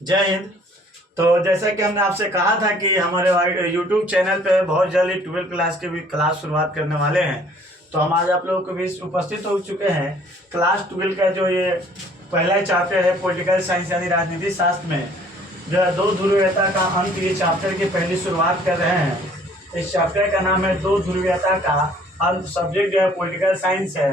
जय हिंद। तो जैसा कि हमने आपसे कहा था कि हमारे यूट्यूब चैनल पे बहुत जल्दी 12th क्लास के भी क्लास शुरुआत करने वाले हैं। तो हम आज आप लोगों के बीच उपस्थित हो चुके हैं। क्लास 12 का जो ये पहला चैप्टर है पॉलिटिकल साइंस यानी राजनीति शास्त्र में जो है दो ध्रुवीयता का अंत, ये चैप्टर की पहली शुरुआत कर रहे हैं। इस चैप्टर का नाम है दो ध्रुवीयता का अंत। सब्जेक्ट जो है पॉलिटिकल साइंस है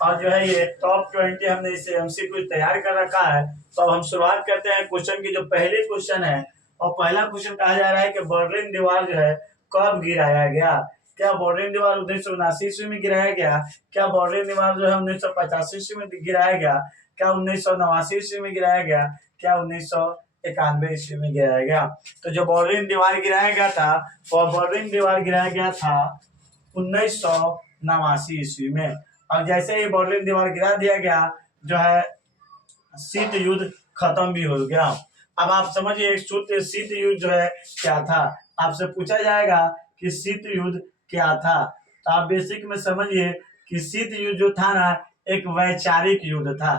और जो है ये टॉप 20 हमने इसे एमसीक्यू तैयार कर रखा है। तो अब हम शुरुआत करते हैं क्वेश्चन की। जो पहले क्वेश्चन है और पहला क्वेश्चन कहा जा रहा है कि बर्लिन दीवार जो है कब गिराया गया। क्या बर्लिन दीवार 1979 ईस्वी में गिराया गया? क्या बर्लिन दीवार जो है 1985 ईस्वी में गिराया गया? क्या 1989 ईस्वी में गिराया गया? क्या 1991 ईस्वी में गिराया गया? तो जो बर्लिन दीवार गिराया गया था वह बर्लिन दीवार गिराया गया था 1989 ईस्वी में। और जैसे ही बर्लिन दीवार गिरा दिया गया जो है शीत युद्ध खत्म भी हो गया। अब आप समझिए शीत युद्ध जो है क्या था। आपसे पूछा जाएगा कि शीत युद्ध क्या था, तो आप बेसिक में समझिए कि शीत युद्ध जो था ना एक वैचारिक युद्ध था।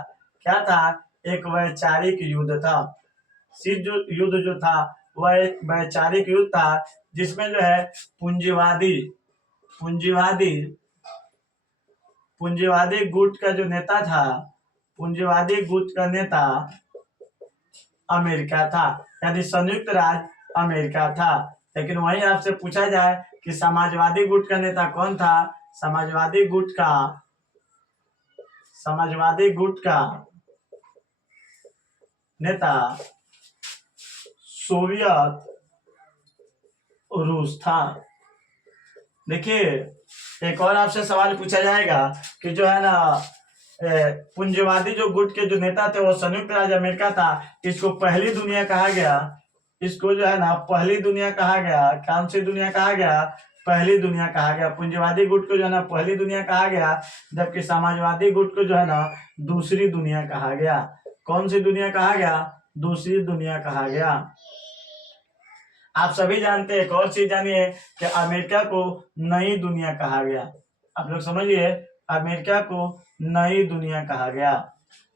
क्या था? एक वैचारिक युद्ध था। शीत युद्ध जो था वह एक वैचारिक युद्ध था जिसमें जो है पूंजीवादी पूंजीवादी पूंजीवादी गुट का जो नेता था, पूंजीवादी गुट का नेता अमेरिका था, यानी संयुक्त राज्य अमेरिका था। लेकिन वहीं आपसे पूछा जाए कि समाजवादी गुट का नेता कौन था। समाजवादी गुट का नेता सोवियत रूस था। देखिए एक और आपसे सवाल पूछा जाएगा कि जो है ना पूंजीवादी जो गुट के जो नेता थे वो संयुक्त राज्य अमेरिका था। इसको पहली दुनिया कहा गया। इसको जो है ना पहली दुनिया कहा गया। कौन सी दुनिया कहा गया? पहली दुनिया कहा गया। पूंजीवादी गुट को जो है ना पहली दुनिया कहा गया, जबकि समाजवादी गुट को जो है ना दूसरी दुनिया कहा गया। कौन सी दुनिया कहा गया? दूसरी दुनिया कहा गया। आप सभी जानते हैं, एक और चीज जानिए कि अमेरिका को नई दुनिया कहा गया। आप लोग समझिए, अमेरिका को नई दुनिया कहा गया।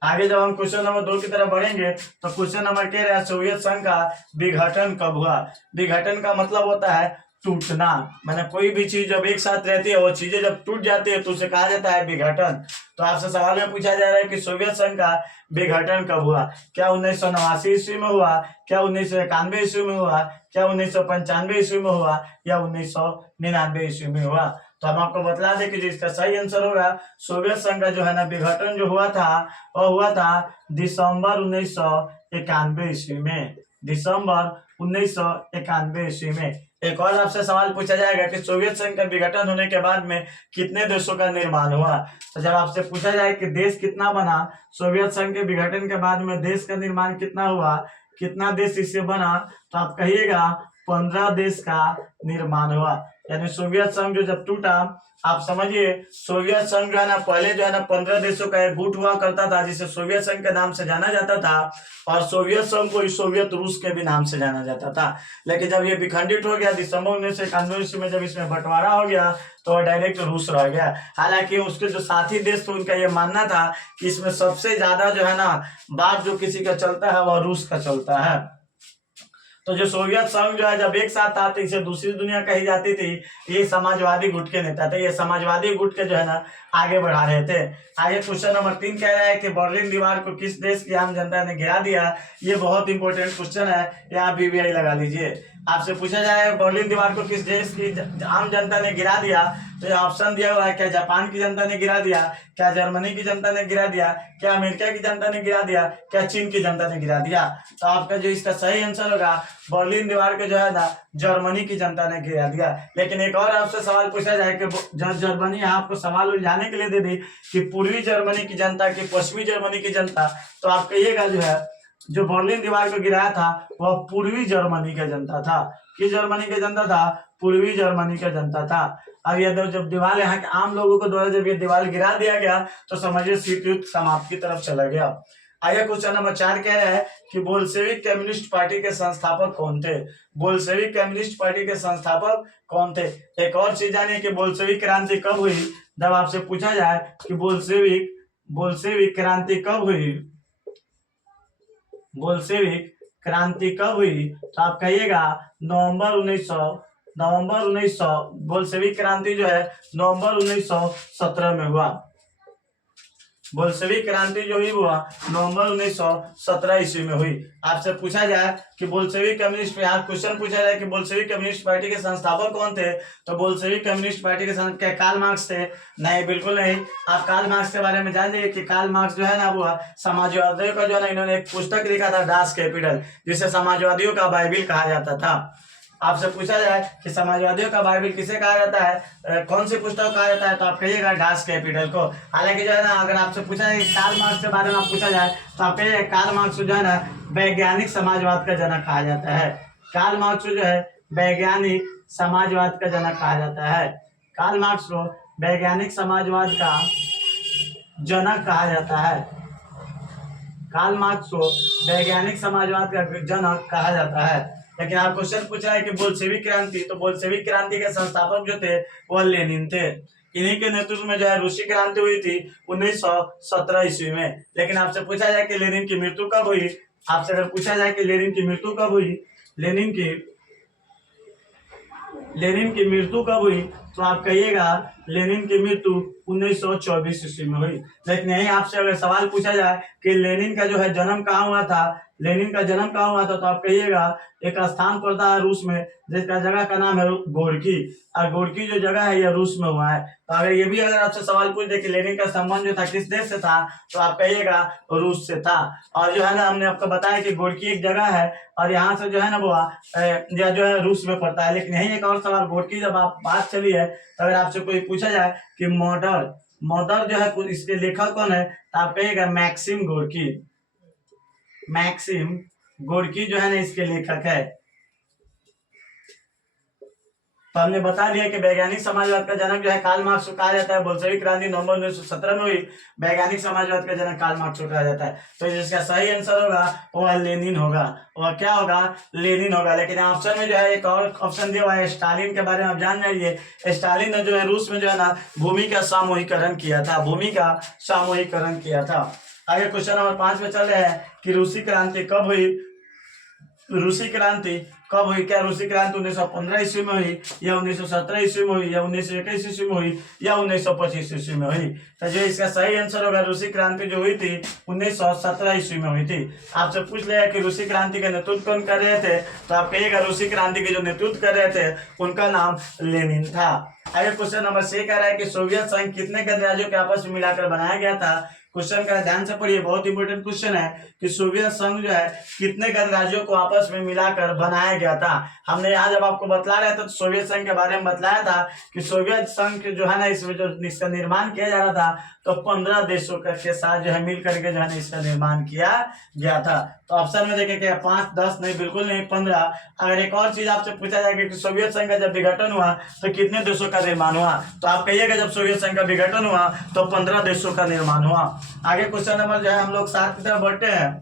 आगे जब हम क्वेश्चन नंबर 2 की तरफ बढ़ेंगे तो क्वेश्चन नंबर कह रहा है सोवियत संघ का विघटन कब हुआ। विघटन का मतलब होता है टूटना। मैंने कोई भी चीज जब एक साथ रहती है वो चीजें जब टूट जाती है तो उसे कहा जाता है विघटन। तो आपसे सवाल में पूछा जा रहा है कि सोवियत संघ का विघटन कब हुआ। क्या 1989 ईस्वी में हुआ? क्या 1991 ईस्वी में हुआ? क्या 1995 ईस्वी में हुआ? या 1999 ईस्वी में हुआ? तो हम आपको बतला दें कि जिसका सही आंसर होगा सोवियत संघ का जो है ना विघटन जो हुआ था वह हुआ था दिसंबर 1991 ईस्वी में। दिसंबर 1991 ईस्वी में। एक और आपसे सवाल पूछा जाएगा कि सोवियत संघ का विघटन होने के बाद में कितने देशों का निर्माण हुआ। तो जब आपसे पूछा जाए कि देश कितना बना सोवियत संघ के विघटन के बाद में, देश का निर्माण कितना हुआ, कितना देश इससे बना, तो आप कहिएगा 15 देश का निर्माण हुआ। यानी सोवियत संघ जो जब टूटा, आप समझिए सोवियत संघ जो है ना पहले जो है ना 15 देशों का एक गुट हुआ करता था जिसे सोवियत संघ के नाम से जाना जाता था। और सोवियत संघ को सोवियत रूस के भी नाम से जाना जाता था। लेकिन जब ये विखंडित हो गया दिसंबर 1991 ईस्वी में, जब इसमें बंटवारा हो गया तो डायरेक्ट रूस रह गया। हालांकि उसके जो साथी देश थे उनका ये मानना था कि इसमें सबसे ज्यादा जो है ना बात जो किसी का चलता है वह रूस का चलता है। तो जो सोवियत संघ जो है जब एक साथ था तो इसे दूसरी दुनिया कही जाती थी। ये समाजवादी गुट के नेता थे। ये समाजवादी गुट के जो है ना आगे बढ़ा रहे थे। आगे क्वेश्चन नंबर 3 कह रहा है कि बर्लिन दीवार को किस देश की आम जनता ने गिरा दिया। ये बहुत इंपॉर्टेंट क्वेश्चन है, यहाँ बीबीआई लगा लीजिए। आपसे पूछा जाए बर्लिन दीवार को किस देश की आम जनता ने गिरा दिया, तो ये ऑप्शन दिया हुआ है। क्या जापान की जनता ने गिरा दिया? क्या जर्मनी की जनता ने गिरा दिया? क्या अमेरिका की जनता ने गिरा दिया? क्या चीन की जनता ने गिरा दिया? तो आपका जो इसका सही आंसर होगा बर्लिन दीवार के जो है ना जर्मनी की जनता ने गिरा दिया। लेकिन एक और आपसे सवाल पूछा जाए कि जर्मनी, आपको सवाल उलझाने के लिए दे दी कि पूर्वी जर्मनी की जनता की पश्चिमी जर्मनी की जनता, तो आप कहिएगा जो है जो बर्लिन दीवार को गिराया था वह पूर्वी जर्मनी का जनता था। किस जर्मनी का जनता था? पूर्वी जर्मनी का जनता था। अब ये जब दीवार यहाँ के आम लोगों को द्वारा जब ये दीवार गिरा दिया गया तो समझिए शीत युद्ध समाप्ति की तरफ चला गया। आगे क्वेश्चन नंबर 4 कह रहा है कि बोल्शेविक कम्युनिस्ट पार्टी के संस्थापक कौन थे। बोल्शेविक कम्युनिस्ट पार्टी के संस्थापक कौन थे? एक और चीज जानिए कि बोल्शेविक क्रांति कब हुई। जब आपसे पूछा जाए कि बोल्शेविक क्रांति कब हुई, बोल्शेविक क्रांति कब हुई, तो आप कहिएगा नवंबर 1900 बोल्शेविक क्रांति जो है नवंबर 1917 में हुआ। बोल्शेविक क्रांति जो हुई हुआ नवंबर 1917 ईस्वी में हुई। आपसे पूछा जाए कि बोल्शेविक कम्युनिस्ट, यहाँ क्वेश्चन पूछा जाए कि बोल्शेविक कम्युनिस्ट पार्टी के संस्थापक कौन थे, तो बोल्शेविक कम्युनिस्ट पार्टी के क्या कार्ल मार्क्स थे? नहीं, बिल्कुल नहीं। आप कार्ल मार्क्स के बारे में जान जाइए कि कार्ल मार्क्स जो है ना वो समाजवादियों का जो है ना, इन्होंने एक पुस्तक लिखा था डास कैपिटल, जिसे समाजवादियों का बाइबिल कहा जाता था। आपसे पूछा जाए कि समाजवादियों का बाइबिल किसे कहा जाता है, कौन सी पुस्तक कहा जाता है, तो आप कहिएगा डास कैपिटल को। हालांकि जो है ना अगर आपसे पूछा जाए कार्ल मार्क्स के बारे में आप पूछा जाए तो आप कहिएगा कार्ल मार्क्स जो है ना वैज्ञानिक समाजवाद का जनक कहा जाता है। कार्ल मार्क्स जो है वैज्ञानिक समाजवाद का जनक कहा जाता है। कार्ल मार्क्स को वैज्ञानिक समाजवाद का जनक कहा जाता है। कार्ल मार्क्स को वैज्ञानिक समाजवाद का जनक कहा जाता है। लेकिन आप क्वेश्चन पूछा है कि बोल्शेविक क्रांति, तो बोल्शेविक क्रांति के संस्थापक जो थे वह लेनिन थे। इन्हीं के नेतृत्व में जो है रूसी क्रांति हुई थी 1917 ईस्वी में। लेकिन आपसे पूछा जाए कि लेनिन की मृत्यु कब हुई, आपसे अगर पूछा जाए कि लेनिन की मृत्यु कब हुई, लेनिन की मृत्यु कब हुई, तो आप कहिएगा लेनिन की मृत्यु 1924 ईस्वी में हुई। लेकिन यही आपसे अगर सवाल पूछा जाए कि लेनिन का जो है जन्म कहाँ हुआ था, लेनिन का जन्म कहाँ हुआ था, तो आप कहिएगा एक स्थान पड़ता है रूस में जिसका जगह का नाम है गोरकी, और गोरकी जो जगह है यह रूस में हुआ है। तो अगर ये भी अगर आपसे सवाल पूछ दे कि लेनिन का संबंध जो था किस देश से था, तो आप कहिएगा रूस से था। और जो है ना हमने आपको बताया कि गोरकी एक जगह है और यहाँ से जो है ना वो यह जो है रूस में पड़ता है। लेकिन यही एक और सवाल, गोरकी जब आप बात चली है तो अगर आपसे कोई पूछा जाए कि मॉडर जो है इसके लेखक कौन है, तो आप कहिएगा मैक्सिम गोरकी। मैक्सिम गोरकी जो है ना इसके लेखक है। तो हमने बता दिया कि वैज्ञानिक समाजवाद का जनक जो है कार्ल मार्क्स को कहा जाता है। बोल्शेविक क्रांति नवंबर 1917 में हुई। वैज्ञानिक समाजवाद का जनक कार्ल मार्क्स को कहा जाता है। तो जिसका सही आंसर होगा वह लेनिन होगा। वह क्या होगा? लेनिन होगा। लेकिन ऑप्शन में जो है एक और ऑप्शन दिया हुआ है स्टालिन के बारे में आप जान जाइए। स्टालिन ने जो है रूस में जो है ना भूमि का सामूहिकरण किया था, भूमि का सामूहिकरण किया था। आगे क्वेश्चन नंबर 5 में चल रहे हैं कि रूसी क्रांति कब हुई। रूसी क्रांति कब हुई? क्या रूसी क्रांति 1915 ईस्वी में हुई, या 1917 ईस्वी में हुई, या 1921 ईस्वी में हुई, या 1925 ईस्वी में हुई? तो जो इसका सही आंसर होगा रूसी क्रांति जो हुई थी 1917 ईस्वी में हुई थी। आपसे पूछ लिया कि रूसी क्रांति का नेतृत्व कौन कर रहे थे, तो आप कहिएगा रूसी क्रांति के जो नेतृत्व कर रहे थे उनका नाम लेनिन था। आगे क्वेश्चन नंबर 6 कह रहा है कि सोवियत संघ कितने गणराज्यों के आपस में मिलाकर बनाया गया था। क्वेश्चन का ध्यान से पढ़िए, बहुत इंपॉर्टेंट क्वेश्चन है कि सोवियत संघ जो है कितने गणराज्यों को आपस में मिलाकर बनाया गया था। हमने यहाँ जब आपको बतला रहे थे तो सोवियत संघ के बारे में बतलाया था कि सोवियत संघ जो है ना इसमें जो इसका निर्माण किया जा रहा था तो 15 देशों के साथ जो है मिल करके जो है ना इसका निर्माण किया गया था। तो ऑप्शन में देखें क्या 5, 10 नहीं, बिल्कुल नहीं, 15। अगर एक और चीज आपसे पूछा जाएगा कि सोवियत संघ का जब विघटन हुआ तो कितने देशों का निर्माण हुआ, तो आप कहिएगा जब सोवियत संघ का विघटन हुआ तो 15 देशों का निर्माण हुआ। आगे क्वेश्चन नंबर जो है हम लोग 7 की तरफ बढ़ते हैं।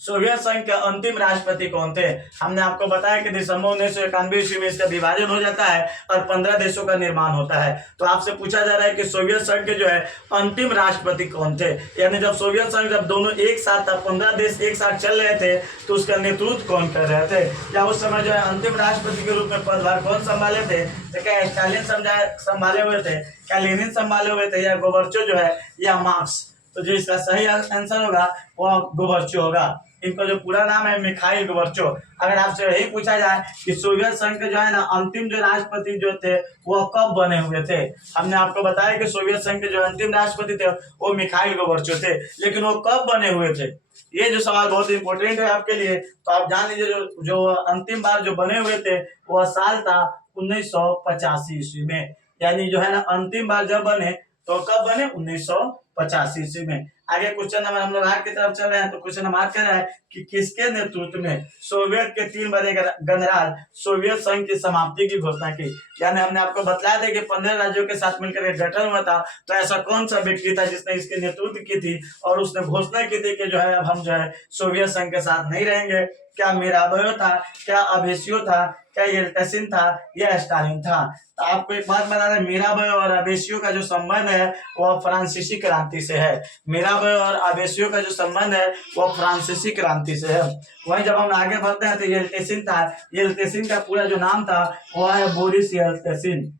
सोवियत संघ के अंतिम राष्ट्रपति कौन थे? हमने आपको बताया कि दिसंबर 1991 ईस्वी में इसका विभाजन हो जाता है और 15 देशों का निर्माण होता है। तो आपसे पूछा जा रहा है कि सोवियत संघ के जो है अंतिम राष्ट्रपति कौन थे, यानी जब सोवियत संघ जब दोनों एक साथ था, 15 देश एक साथ चल रहे थे तो उसका नेतृत्व कौन कर रहे थे, या उस समय जो है अंतिम राष्ट्रपति के रूप में पदभार कौन संभाले थे? तो क्या स्टालिन संभाले हुए थे, क्या लेनिन संभाले हुए थे, या गोर्बाचोव जो है, या मार्क्स? तो जो इसका सही आंसर होगा वह गोर्बाचोव होगा। इनका जो पूरा नाम है मिखाइल गोर्बाचोव। अगर आपसे यही पूछा जाए कि सोवियत संघ के जो है ना अंतिम जो राष्ट्रपति जो थे वो कब बने हुए थे, हमने आपको बताया कि सोवियत संघ के जो अंतिम राष्ट्रपति थे वो मिखाइल गोर्बाचोव थे, लेकिन वो कब बने हुए थे? ये जो सवाल बहुत इंपॉर्टेंट है आपके लिए, तो आप जान लीजिए जो अंतिम बार जो बने हुए थे वह साल था 1985 ईस्वी में। यानी जो है ना अंतिम बार जब बने तो कब बने? 1985 ईस्वी में। आगे क्वेश्चन नंबर हम लोग 8 की तरफ चल रहे हैं। तो क्वेश्चन नंबर 8 कह रहा है कि किसके नेतृत्व में सोवियत के 3 बड़े गणराज्य सोवियत संघ की समाप्ति की घोषणा की। यानी हमने आपको बतलाया था कि 15 राज्यों के साथ मिलकर एक गठन हुआ था, तो ऐसा कौन सा व्यक्ति था जिसने इसके नेतृत्व की थी और उसने घोषणा की थी कि जो है अब हम जो है सोवियत संघ के साथ नहीं रहेंगे? क्या मिराबायो था, क्या अबेसियो था, क्या येल्टसिन था, या स्टालिन था? तो आपको एक बात बता दें, मिराबायो और अबेसियो का जो संबंध है वह फ्रांसीसी क्रांति से है। मिराबायो महासाम्राज्य और आवेशियों का जो संबंध है वो फ्रांसीसी क्रांति से है। वहीं जब हम आगे बढ़ते हैं तो येल्त्सिन था, येल्त्सिन का पूरा जो नाम था वो है Boris Yeltsin,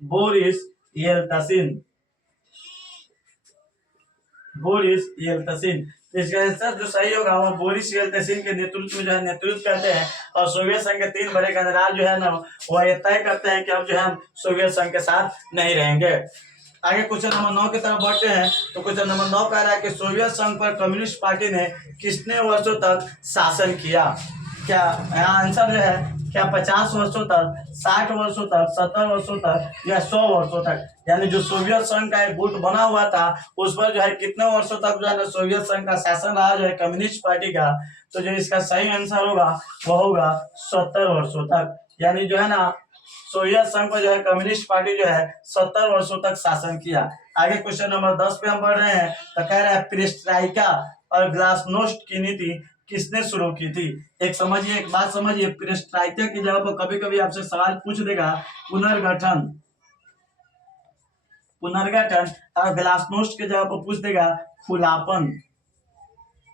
Boris Yeltsin, Boris Yeltsin. तो इसका आंसर जो सही होगा वो बोरिस येल्त्सिन के नेतृत्व में जो है नेतृत्व करते हैं। और सोवियत संघ के 3 बड़े गणराज्य जो है ना वो ये तय करते हैं कि अब जो है हम सोवियत संघ के साथ नहीं रहेंगे। आगे क्वेश्चन नंबर 9 की तरफ बढ़ते हैं। तो क्वेश्चन नंबर 9 कह रहा है कि सोवियत संघ पर कम्युनिस्ट पार्टी ने कितने वर्षों तक शासन किया? क्या यहाँ आंसर जो है क्या 50 वर्षों तक, 60 वर्षों तक, 70 वर्षों तक या 100 वर्षों तक? यानी जो सोवियत संघ का एक गुट बना हुआ था उस पर जो है कितने वर्षों तक जो है ना सोवियत संघ का शासन रहा जो है कम्युनिस्ट पार्टी का? तो जो इसका सही आंसर होगा वो होगा 70 वर्षों तक। यानी जो है ना सोवियत संघ पर जो है कम्युनिस्ट पार्टी जो है 70 वर्षों तक शासन किया। आगे क्वेश्चन नंबर 10 पे हम बढ़ रहे हैं। तो कह रहा है पेरेस्ट्राइका और ग्लासनोस्ट की नीति किसने शुरू की थी? एक समझिए, एक बात समझिए, पेरेस्ट्राइका की जगह पर कभी कभी आपसे सवाल पूछ देगा पुनर्गठन, पुनर्गठन, और ग्लासनोस्ट की जगह पर पूछ देगा खुलापन।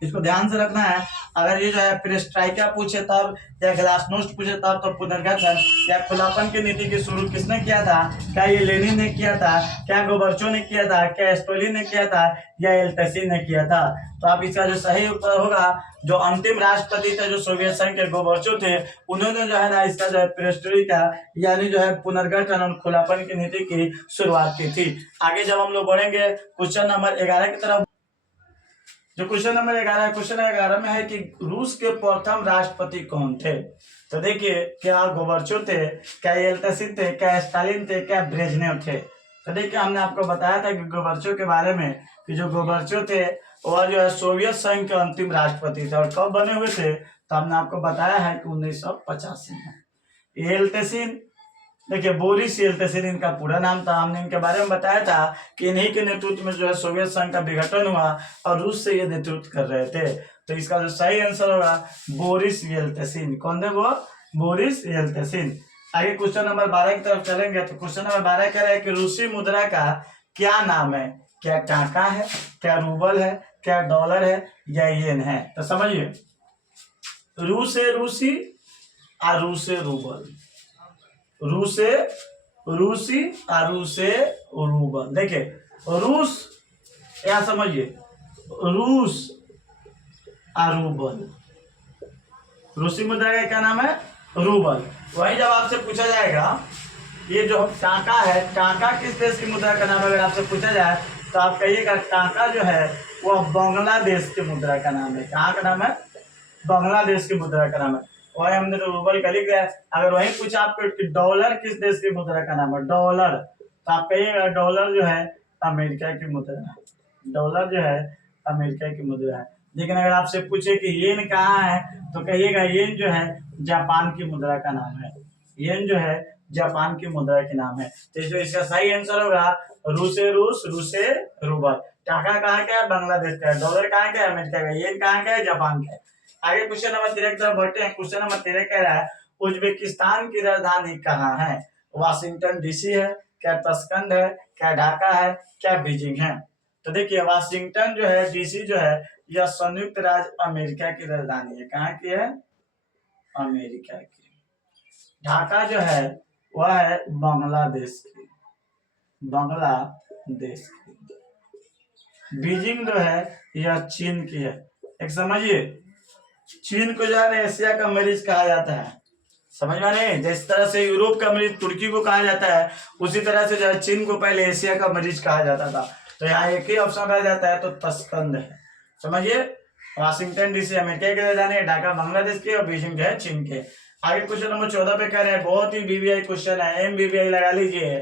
इसको ध्यान से रखना है। अगर ये जो है पेरेस्ट्राइका पूछे तब या ग्लासनोस्ट पूछे तब तो पुनर्गठन या खुलापन की नीति की शुरू किसने किया था? क्या ये लेनिन ने किया था, क्या गोर्बाचोव ने किया था, क्या स्टालिन ने किया था, या येल्त्सिन ने किया था? तो आप इसका जो सही उत्तर होगा, जो अंतिम राष्ट्रपति थे जो सोवियत संघ के गोर्बाचोव थे, उन्होंने जो है ना इसका जो है पेरेस्ट्राइका यानी जो है पुनर्गठन और खुलापन की नीति की शुरुआत की थी। आगे जब हम लोग बढ़ेंगे क्वेश्चन नंबर 11 की तरफ, जो क्वेश्चन नंबर 11 है, क्वेश्चन 11 में है कि रूस के प्रथम राष्ट्रपति कौन थे? तो देखिए, क्या गोर्बाचोव थे, क्या येल्त्सिन थे, क्या स्टालिन थे, क्या ब्रेजनेव थे? तो देखिए, हमने आपको बताया था कि गोर्बाचोव के बारे में कि जो गोर्बाचोव थे वह जो है सोवियत संघ के अंतिम राष्ट्रपति थे। और कब बने हुए थे? तो हमने आपको बताया है कि 1985 में। येल्त्सिन, देखिए बोरिस येल्त्सिन इनका पूरा नाम था। हमने इनके बारे में बताया था कि इन्हीं के नेतृत्व में जो है सोवियत संघ का विघटन हुआ और रूस से ये नेतृत्व कर रहे थे। तो इसका जो सही आंसर होगा बोरिस येल्त्सिन। कौन थे वो? Boris Yeltsin. आगे क्वेश्चन नंबर 12 की तरफ चलेंगे। तो क्वेश्चन नंबर 12 कह रहा है कि रूसी मुद्रा का क्या नाम है? क्या टाका है, क्या रूबल है, क्या डॉलर है, या येन है? तो समझिए, रूसे रूसी और रूसे रूबल, रूसे रूसी और रूसे रूबल। देखिए रूस, या समझिए रूस और रूबल, रूसी मुद्रा का क्या नाम है? रूबल। वही जब आपसे पूछा जाएगा ये जो टाका है, टाका किस देश की मुद्रा का नाम है? अगर आपसे पूछा जाए तो आप कहिएगा टाका जो है वह बांग्लादेश की मुद्रा का नाम है। कहाँ का नाम है? बांग्लादेश की मुद्रा का नाम है। वही हमने तो रूबल का लिख दिया। अगर वही पूछा आपको डॉलर किस देश की मुद्रा का नाम है, डॉलर, तो आप कहिएगा डॉलर जो है अमेरिका की मुद्रा है, डॉलर जो है अमेरिका की मुद्रा है। लेकिन अगर आपसे पूछे कि येन कहाँ है तो कहिएगा येन जो है जापान की मुद्रा का नाम है, येन जो है जापान की मुद्रा के नाम है। तो जो इसका सही आंसर होगा रूसे रूस, रूसे रूबल। टाका कहाँ का है? बांग्लादेश का है। डॉलर कहाँ का है? अमेरिका का। येन कहाँ का है? जापान का है। आगे क्वेश्चन नंबर 13 की तरफ बढ़ते हैं। क्वेश्चन नंबर 13 कह रहा है उज्बेकिस्तान की राजधानी कहाँ है? वाशिंगटन डीसी है, क्या तस्कंद है, क्या ढाका है, क्या बीजिंग है? तो देखिए वाशिंगटन जो है डीसी जो है यह संयुक्त राज्य अमेरिका की राजधानी है। कहाँ की है? अमेरिका की। ढाका जो है वह है बांग्लादेश की, बांग्लादेश की। बीजिंग जो है यह चीन की है। एक समझिए, चीन को जो है एशिया का मरीज कहा जाता है, समझ में नहीं? जिस तरह से यूरोप का मरीज तुर्की को कहा जाता है उसी तरह से जो है चीन को पहले एशिया का मरीज कहा जाता था। तो यहाँ एक ही ऑप्शन रह जाता है, तो तस्कंद है। समझिए, वाशिंगटन डीसी अमेरिका की राजधानी है, ढाका बांग्लादेश की, और बीजिंग जो है चीन के। आगे क्वेश्चन नंबर 14 पे कह रहे हैं, बहुत ही बीबीआई क्वेश्चन है, MBBI लगा लीजिए।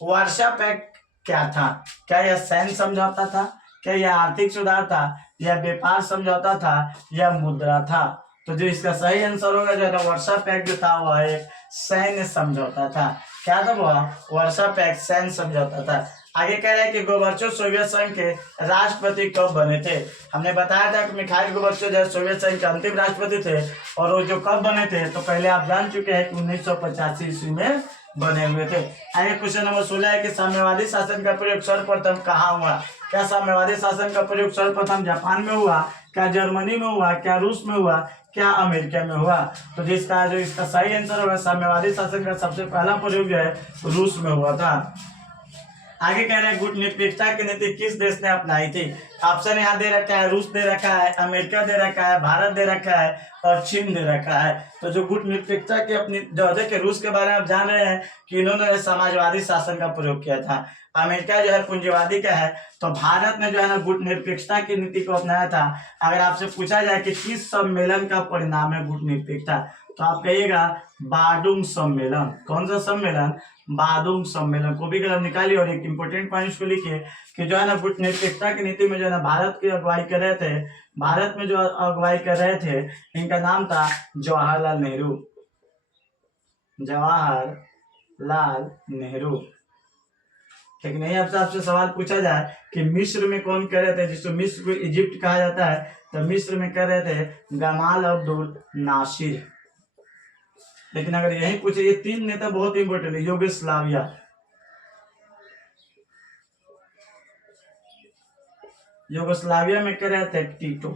वार्सा पैक्ट क्या था? क्या यह सैन्य समझौता था, क्या यह आर्थिक सुधार था, या व्यापार समझौता था, या मुद्रा था? तो जो इसका सही आंसर होगा जो है वार्सा पैक्ट जो था वह एक सैन्य समझौता था। क्या था वह? वार्सा पैक्ट सैन्य समझौता था। आगे कह रहा है कि गोर्बाचोव सोवियत संघ के राष्ट्रपति कब बने थे? हमने बताया था कि मिखाइल गोर्बाचोव जो सोवियत संघ के अंतिम राष्ट्रपति थे, और वो जो कब बने थे तो पहले आप जान चुके हैं कि 1985 ईस्वी में बने हुए थे। आगे क्वेश्चन नंबर 16 है कि साम्यवादी शासन का प्रयोग सर्वप्रथम कहाँ हुआ? क्या साम्यवादी शासन का प्रयोग सर्वप्रथम जापान में हुआ, क्या जर्मनी में हुआ, क्या रूस में हुआ, क्या अमेरिका में हुआ? तो इसका सही आंसर होगा साम्यवादी शासन का सबसे पहला प्रयोग जो है रूस में हुआ था। आगे कह रहे हैं गुटनिरपेक्षता की नीति किस देश ने अपनाई थी? ऑप्शन यहाँ दे रखा है, रूस दे रखा है, अमेरिका दे रखा है, भारत दे रखा है और चीन दे रखा है। तो जो गुटनिरपेक्षता की अपनी जो देखिए रूस के बारे में आप जान रहे हैं कि इन्होंने समाजवादी शासन का प्रयोग किया था, अमेरिका जो है पूंजीवादी का है, तो भारत ने जो है ना गुटनिरपेक्षता की नीति को अपनाया था। अगर आपसे पूछा जाए कि किस सम्मेलन का परिणाम है गुटनिरपेक्षता, तो आप कहिएगा बाडुंग सम्मेलन। कौन सा सम्मेलन? बाडुंग सम्मेलन। को भी अगर निकालिए और एक इंपॉर्टेंट पॉइंट को लिखिए कि जो है ना गुटनिरपेक्षता की नीति में जो है ना भारत की अगुवाई कर रहे थे, भारत में जो अगुवाई कर रहे थे इनका नाम था जवाहरलाल नेहरू। जवाहरलाल नेहरू। लेकिन यही आपसे सवाल पूछा जाए कि मिस्र में कौन कर रहे थे, जिसको मिस्र को इजिप्ट कहा जाता है, तो मिस्र में कर रहे थे गमाल अब्दुल नासिर। लेकिन अगर यही पूछे, ये तीन नेता बहुत इंपॉर्टेंट है, यूगोस्लाविया में कर रहे थे टीटो।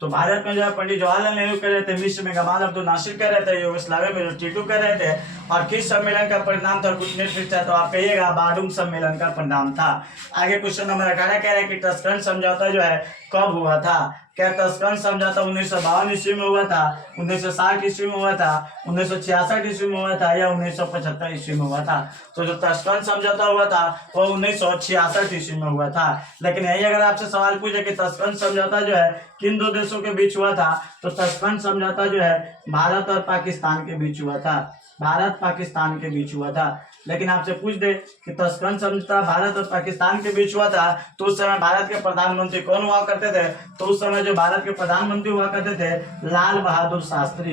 तो भारत में जो है पंडित जवाहरलाल नेहरू कर रहे थे, मिस्र में गमाल अब्दुल नासिर कर रहे थे, यूगोस्लाविया में जो टीटो कर रहे थे। और किस सम्मेलन का परिणाम था गुटनिरपेक्षता? तो आप कहिएगा बाडुंग सम्मेलन का परिणाम था। आगे क्वेश्चन नंबर 18 कह रहे हैं कि टस्कन समझौता जो है कब हुआ था? क्या टस्कन समझौता 1952 ईस्वी में हुआ था, 1960 ईस्वी में हुआ था, 1966 ईस्वी में हुआ था या 1975 ईस्वी में हुआ था? तो जो टस्कन समझौता हुआ था वो 1966 ईस्वी में हुआ था। लेकिन यही अगर आपसे सवाल पूछे कि टस्कन समझौता जो है किन दो देशों के बीच हुआ था, तो टस्कन समझौता जो है भारत और पाकिस्तान के बीच हुआ था, भारत पाकिस्तान के बीच हुआ था। लेकिन आपसे पूछ दे कि टस्कन समझौता भारत और पाकिस्तान के बीच हुआ था, तो उस समय भारत के प्रधानमंत्री कौन हुआ करते थे? तो उस समय जो भारत के प्रधानमंत्री हुआ करते थे लाल बहादुर शास्त्री।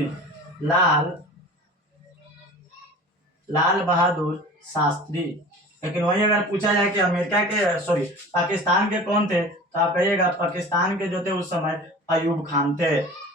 लाल बहादुर शास्त्री। लेकिन वही अगर पूछा जाए कि पाकिस्तान के कौन थे, तो आप कहिएगा पाकिस्तान के जो थे उस समय अयूब खान थे।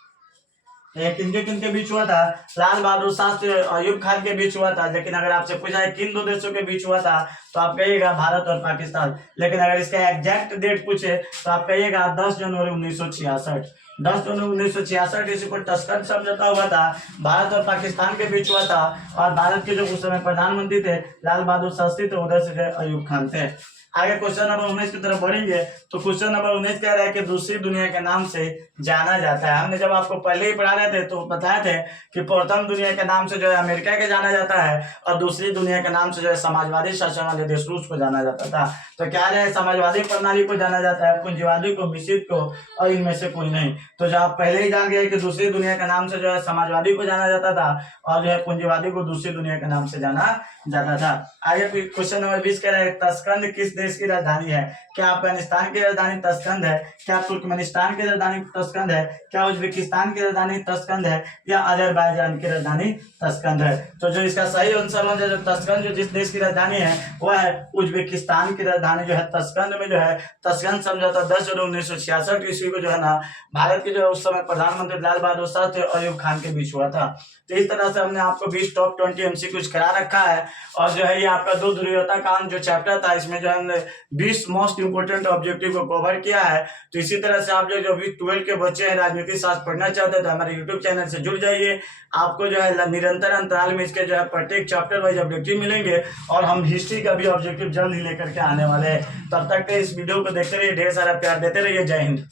किनके बीच हुआ था? लाल बहादुर शास्त्री अयूब खान के बीच हुआ था। लेकिन अगर आपसे पूछा है किन दो देशों के बीच हुआ था, तो आप कहिएगा भारत और पाकिस्तान। लेकिन अगर इसका एग्जैक्ट डेट पूछे तो आप कहिएगा 10 जनवरी 1966। 10 जनवरी 1966 ईस्वी को टस्कन समझौता हुआ था, भारत और पाकिस्तान के बीच हुआ था। और भारत के जो उस समय प्रधानमंत्री थे लाल बहादुर शास्त्री, तो उधर से अयूब खान थे। आगे क्वेश्चन नंबर 19 की तरफ बढ़ेंगे। तो क्वेश्चन नंबर 19 कह रहा है कि दूसरी दुनिया के नाम से जाना जाता है। हमने जब आपको पहले ही पढ़ा रहे थे तो बताए थे कि प्रथम दुनिया के नाम से जो है अमेरिका के जाना जाता है, और दूसरी दुनिया के नाम से जो है समाजवादी शासन वाले देश रूस को जाना जाता था। तो क्या है, समाजवादी प्रणाली को जाना जाता है, पूंजीवादी को, मिश्रित को, और इनमें से कोई नहीं। तो जो आप पहले ही जान गए कि दूसरी दुनिया के नाम से जो है समाजवादी को जाना जाता था, और जो है पूंजीवादी को दूसरी दुनिया के नाम से जाना जाता था। आगे क्वेश्चन नंबर 20 कह रहा है तस्कंद किस देश की राजधानी है? क्या अफगानिस्तान की राजधानी तस्कंद है, क्या तुर्कमेनिस्तान की राजधानी तस्कंद है, क्या उज्बेकिस्तान की राजधानी तस्कंद है, या अजरबैजान की राजधानी तस्कंद है? तो जो इसका सही आंसर है, जो तस्कंद जो जिस देश की राजधानी है वह है उज्बेकिस्तान की राजधानी जो है तस्कंद में जो है। तस्कंद समझौता 10 जनवरी 1966 ईस्वी को जो है ना भारत के जो उस समय प्रधानमंत्री लाल बहादुर शास्त्री और अयूब खान के बीच हुआ था। तो इस तरह से हमने आपको 20 टॉप 20 MCQ करा रखा है। और जो है ये आपका दो ध्रुवीयता कांड जो चैप्टर था, इसमें जो है हमने 20 मोस्ट इंपोर्टेंट ऑब्जेक्टिव को कवर किया है। तो इसी तरह से आप जो भी 12 के बच्चे हैं राजनीति शास्त्र पढ़ना चाहते हैं तो हमारे यूट्यूब चैनल से जुड़ जाइए। आपको जो है निरंतर अंतराल में इसके जो है प्रत्येक चैप्टर वाइज ऑब्जेक्टिव मिलेंगे, और हम हिस्ट्री का भी ऑब्जेक्टिव जल्द ही लेकर के आने वाले हैं। तब तक के इस वीडियो को देखते रहिए, ढेर सारा प्यार देते रहिए। जय हिंद।